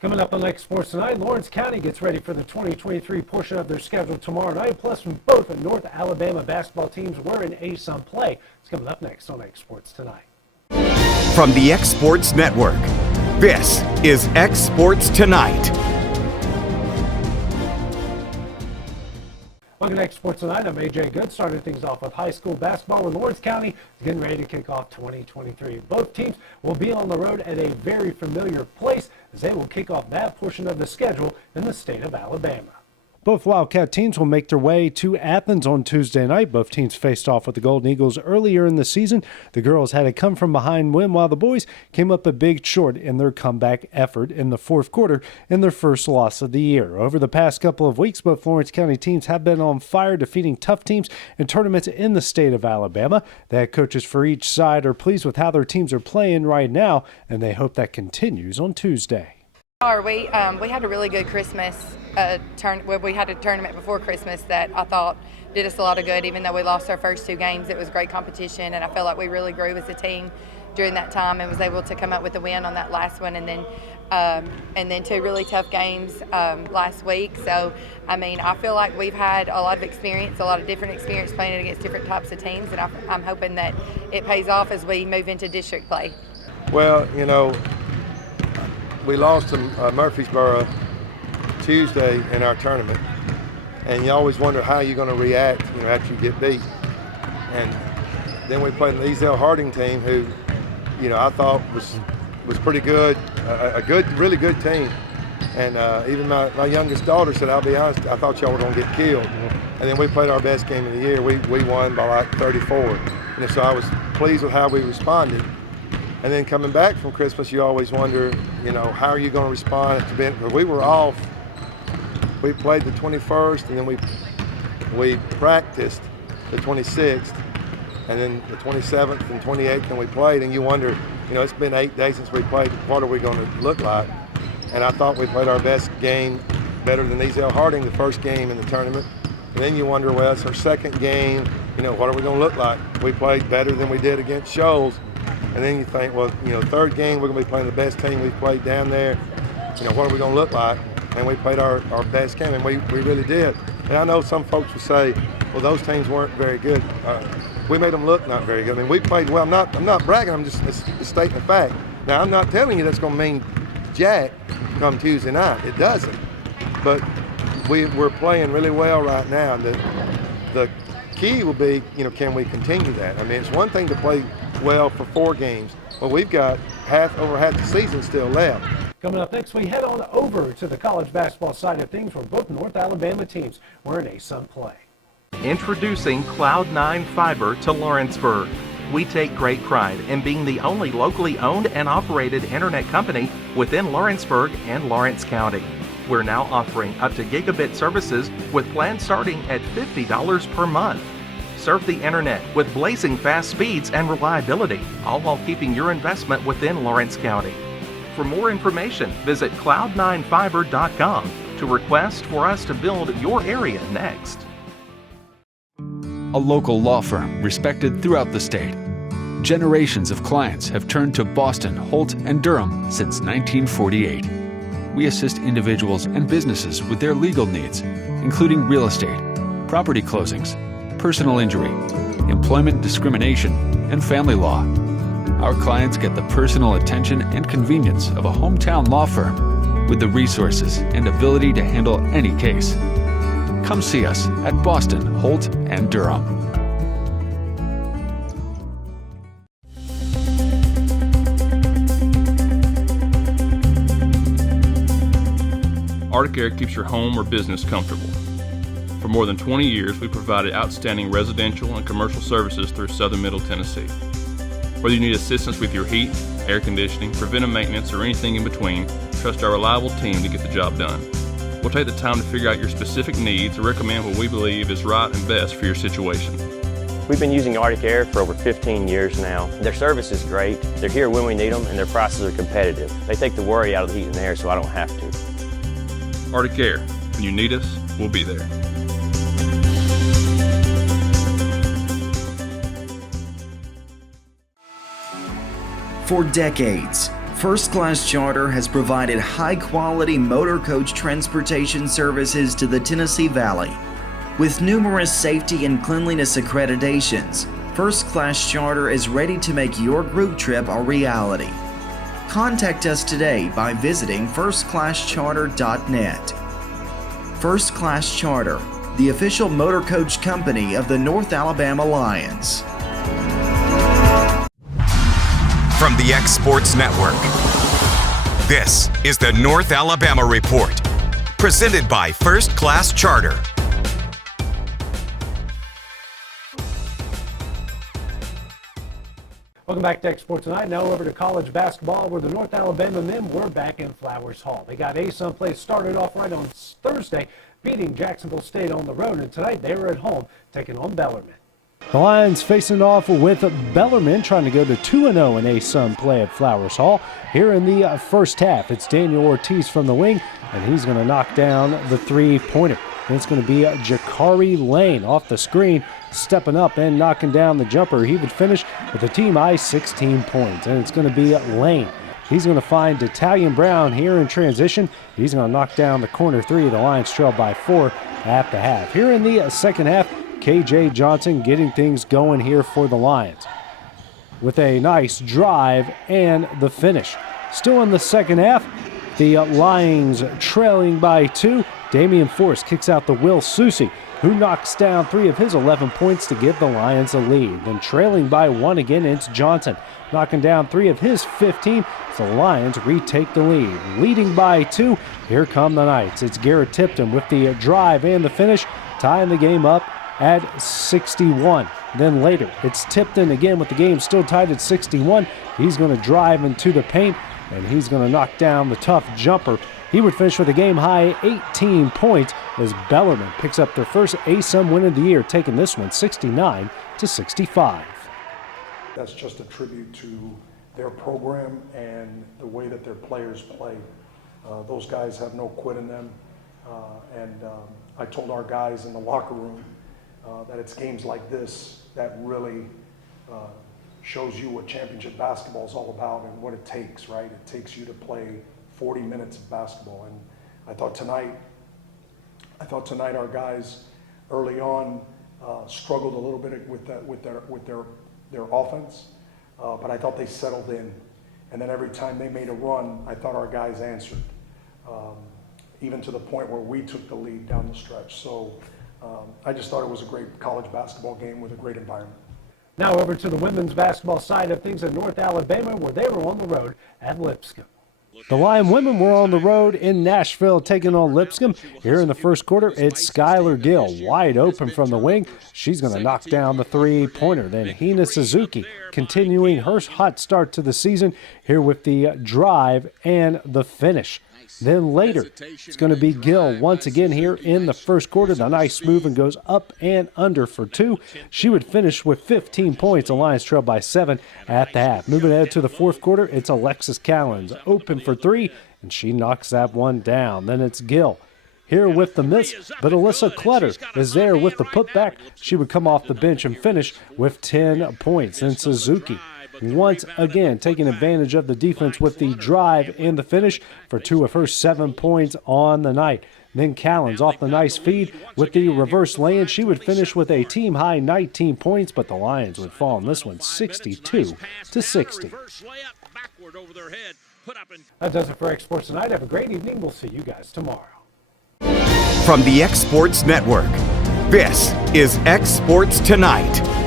Coming up on Next Sports Tonight, Lawrence County gets ready for the 2023 portion of their schedule tomorrow night. Plus, from both North Alabama basketball teams were in ASUN play. It's coming up next on X Sports Tonight. From the X Sports Network, this is X Sports Tonight. Welcome to X Sports Tonight. I'm AJ Good. Starting things off with high school basketball, where Lawrence County is getting ready to kick off 2023. Both teams will be on the road at a very familiar place as they will kick off that portion of the schedule in the state of Alabama. Both Wildcat teams will make their way to Athens on Tuesday night. Both teams faced off with the Golden Eagles earlier in the season. The girls had a come-from-behind win, while the boys came up a big short in their comeback effort in the fourth quarter in their first loss of the year. Over the past couple of weeks, both Lawrence County teams have been on fire, defeating tough teams in tournaments in the state of Alabama. The head coaches for each side are pleased with how their teams are playing right now, and they hope that continues on Tuesday. We had a really good Christmas we had a tournament before Christmas that I thought did us a lot of good. Even though we lost our first two games, it was great competition, and I felt like we really grew as a team during that time and was able to come up with a win on that last one, and then two really tough games last week. So, I mean, I feel like we've had a lot of experience, a lot of different experience playing against different types of teams, and I'm hoping that it pays off as we move into district play. Well, you know, we lost to Murfreesboro Tuesday in our tournament, and you always wonder how you're going to react, you know, after you get beat. And then we played an Ezel Harding team who, you know, I thought was pretty good, really good team. And even my youngest daughter said, I'll be honest, I thought y'all were going to get killed. And then we played our best game of the year. We won by like 34. And so I was pleased with how we responded. And then coming back from Christmas, you always wonder, you know, how are you going to respond? We were off. We played the 21st, and then we practiced the 26th, and then the 27th and 28th, and we played. And you wonder, you know, it's been 8 days since we played. What are we going to look like? And I thought we played our best game, better than Ezel Harding, the first game in the tournament. And then you wonder, well, it's our second game. You know, what are we going to look like? We played better than we did against Shoals. And then you think, well, you know, third game, we're going to be playing the best team we've played down there. You know, what are we going to look like? And we played our best game, and we really did. And I know some folks will say, well, those teams weren't very good. We made them look not very good. I mean, we played well. I'm not bragging. I'm just stating the fact. Now, I'm not telling you that's going to mean jack come Tuesday night. It doesn't. But we're playing really well right now. The key will be, you know, can we continue that? I mean, it's one thing to play well for 4 games, but we've got over half the season still left. Coming up next, we head on over to the college basketball side of things, where both North Alabama teams were in ASUN play. Introducing Cloud9 Fiber to Lawrenceburg. We take great pride in being the only locally owned and operated internet company within Lawrenceburg and Lawrence County. We're now offering up to gigabit services with plans starting at $50 per month. Surf the internet with blazing fast speeds and reliability, all while keeping your investment within Lawrence County. For more information, visit cloud9fiber.com to request for us to build your area next. A local law firm respected throughout the state. Generations of clients have turned to Boston, Holt, and Durham since 1948. We assist individuals and businesses with their legal needs, including real estate, property closings, personal injury, employment discrimination, and family law. Our clients get the personal attention and convenience of a hometown law firm with the resources and ability to handle any case. Come see us at Boston, Holt, and Durham. Arctic Air keeps your home or business comfortable. For more than 20 years, we provided outstanding residential and commercial services through southern Middle Tennessee. Whether you need assistance with your heat, air conditioning, preventive maintenance, or anything in between, trust our reliable team to get the job done. We'll take the time to figure out your specific needs and recommend what we believe is right and best for your situation. We've been using Arctic Air for over 15 years now. Their service is great, they're here when we need them, and their prices are competitive. They take the worry out of the heat and air so I don't have to. Arctic Air, when you need us, we'll be there. For decades, First Class Charter has provided high-quality motor coach transportation services to the Tennessee Valley. With numerous safety and cleanliness accreditations, First Class Charter is ready to make your group trip a reality. Contact us today by visiting firstclasscharter.net. First Class Charter, the official motor coach company of the North Alabama Lions. From the X Sports Network, this is the North Alabama Report, presented by First Class Charter. Welcome back to X Sports Tonight. Now over to college basketball, where the North Alabama men were back in Flowers Hall. They got ASUN play started off right on Thursday, beating Jacksonville State on the road, and tonight they were at home taking on Bellarmine. The Lions facing off with Bellarmine, trying to go to 2-0 in ASUN play at Flowers Hall. Here in the first half, it's Daniel Ortiz from the wing, and he's going to knock down the three-pointer. And it's going to be Jakari Lane off the screen, stepping up and knocking down the jumper. He would finish with a team high 16 points, and it's going to be Lane. He's going to find Italian Brown here in transition. He's going to knock down the corner three. The Lions trail by 4 at the half. Here in the second half, KJ Johnson getting things going here for the Lions with a nice drive and the finish. Still in the second half, the Lions trailing by 2. Damian Force kicks out the Will Susi, who knocks down 3 of his 11 points to give the Lions a lead. Then trailing by 1 again, it's Johnson, knocking down 3 of his 15. So the Lions retake the lead. Leading by 2, here come the Knights. It's Garrett Tipton with the drive and the finish, tying the game up at 61. Then later, it's Tipton again with the game still tied at 61. He's going to drive into the paint, and he's going to knock down the tough jumper. He would finish with a game-high 18 points as Bellarmine picks up their first ASUN win of the year, taking this one 69-65. That's just a tribute to their program and the way that their players play. Those guys have no quit in them. I told our guys in the locker room that it's games like this that really shows you what championship basketball is all about and what it takes, right? It takes you to play 40 minutes of basketball. And I thought tonight our guys early on struggled a little bit with their offense, but I thought they settled in. And then every time they made a run, I thought our guys answered, even to the point where we took the lead down the stretch. So I just thought it was a great college basketball game with a great environment. Now over to the women's basketball side of things in North Alabama, where they were on the road at Lipscomb. The Lion women were on the road in Nashville taking on Lipscomb. Here in the first quarter, it's Skylar Gill wide open from the wing. She's going to knock down the three-pointer. Then Hina Suzuki continuing her hot start to the season here with the drive and the finish. Then later, it's going to be Gill once again here in the first quarter. The nice move and goes up and under for 2. She would finish with 15 points. The Lions trail by 7 at the half. Moving ahead to the fourth quarter, it's Alexis Callens open for 3, and she knocks that one down. Then it's Gill here with the miss, but Alyssa Clutter is there with the putback. She would come off the bench and finish with 10 points. Then Suzuki once again taking advantage of the defense with the drive and the finish for 2 of her 7 points on the night. Then Callens off the nice feed with the reverse lay-in. She would finish with a team-high 19 points, but the Lions would fall in this one 62-60. That does it for X Sports Tonight. Have a great evening. We'll see you guys tomorrow. From the X Sports Network, this is X Sports Tonight.